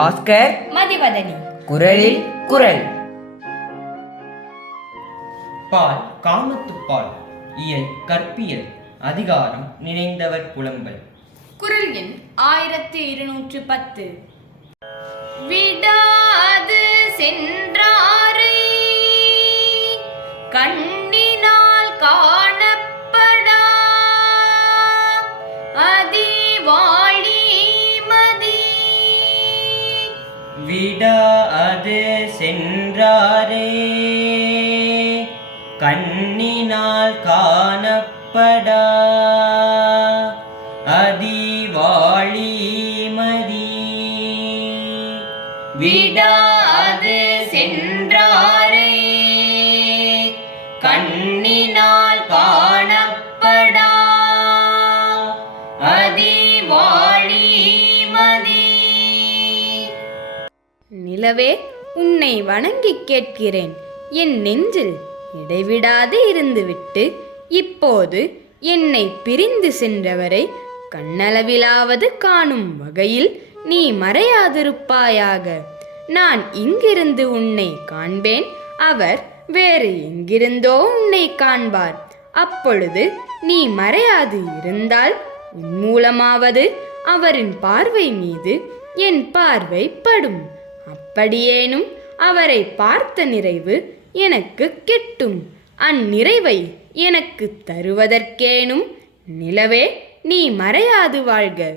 பாஸ்கர் மதிவதனி. குரலில் குரல். பால் காமத்துப்பால் இயல் கற்பியல். அதிகாரம் நினைந்தவர் புலம்பல். குரல் எண் ஆயிரத்தி இருநூற்று பத்து. விடாது சென்றாரை. கண்ணினால் காணப்படா விடாது சென்றாரே. கண்ணினால் காணப்படா. அதிவாழி மதி விடாது சென்றாரே. கண்ணினால் காணப்படா. அதி நிலவே உன்னை வணங்கிக் கேட்கிறேன். என் நெஞ்சில் இடைவிடாது இருந்துவிட்டு இப்போது என்னை பிரிந்து சென்றவரை கண்ணளவிலாவது காணும் வகையில் நீ மறையாதிருப்பாயாக. நான் இங்கிருந்து உன்னை காண்பேன் அவர் வேறு எங்கிருந்தோ உன்னை காண்பார். அப்பொழுது நீ மறையாது இருந்தால் உன் மூலமாவது அவரின் பார்வை மீது என் பார்வை படும். அப்படியேனும் அவரை பார்த்த நிறைவு எனக்கு கிட்டும். அந்நிறைவை எனக்கு தருவதற்கேனும் நிலவே நீ மறையாது வாழ்க.